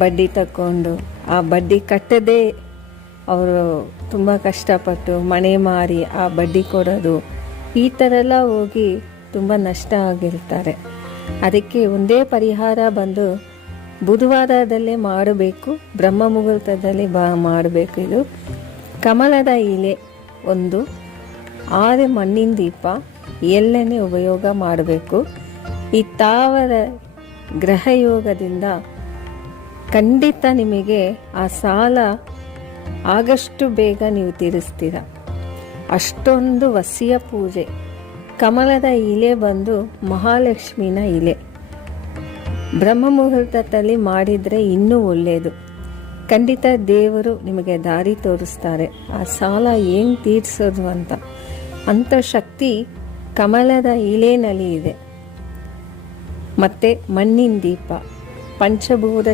ಬಡ್ಡಿ ತಕ್ಕೊಂಡು ಆ ಬಡ್ಡಿ ಕಟ್ಟದೇ ಅವರು ತುಂಬ ಕಷ್ಟಪಟ್ಟು ಮನೆ ಮಾರಿ ಆ ಬಡ್ಡಿ ಕೊಡೋದು, ಈ ಥರ ಎಲ್ಲ ಹೋಗಿ ತುಂಬ ನಷ್ಟ ಆಗಿರ್ತಾರೆ. ಅದಕ್ಕೆ ಒಂದೇ ಪರಿಹಾರ ಬಂದು ಬುಧವಾರದಲ್ಲೇ ಮಾಡಬೇಕು, ಬ್ರಹ್ಮ ಮುಹೂರ್ತದಲ್ಲಿ ಮಾಡಬೇಕು. ಇದು ಕಮಲದ ಎಲೆ ಒಂದು, 6 ಮಣ್ಣಿನ ದೀಪ, ಎಳ್ಳೆಣ್ಣೆ ಉಪಯೋಗ ಮಾಡಬೇಕು. ಈ ತಾವರ ಗ್ರಹಯೋಗದಿಂದ ಖಂಡಿತ ನಿಮಗೆ ಆ ಸಾಲ ಆಗಷ್ಟು ಬೇಗ ನೀವು ತೀರಿಸ್ತೀರ. ಅಷ್ಟೊಂದು ವಸಿಯ ಪೂಜೆ. ಕಮಲದ ಎಲೆ ಬಂದು ಮಹಾಲಕ್ಷ್ಮಿನ ಎಲೆ. ಬ್ರಹ್ಮ ಮುಹೂರ್ತದಲ್ಲಿ ಮಾಡಿದರೆ ಇನ್ನೂ ಒಳ್ಳೆಯದು. ಖಂಡಿತ ದೇವರು ನಿಮಗೆ ದಾರಿ ತೋರಿಸ್ತಾರೆ, ಆ ಸಾಲ ಹೆಂಗೆ ತೀರಿಸೋದು ಅಂಥ ಶಕ್ತಿ ಕಮಲದ ಎಲೆನಲ್ಲಿ ಇದೆ. ಮತ್ತು ಮಣ್ಣಿನ ದೀಪ, ಪಂಚಭೂತ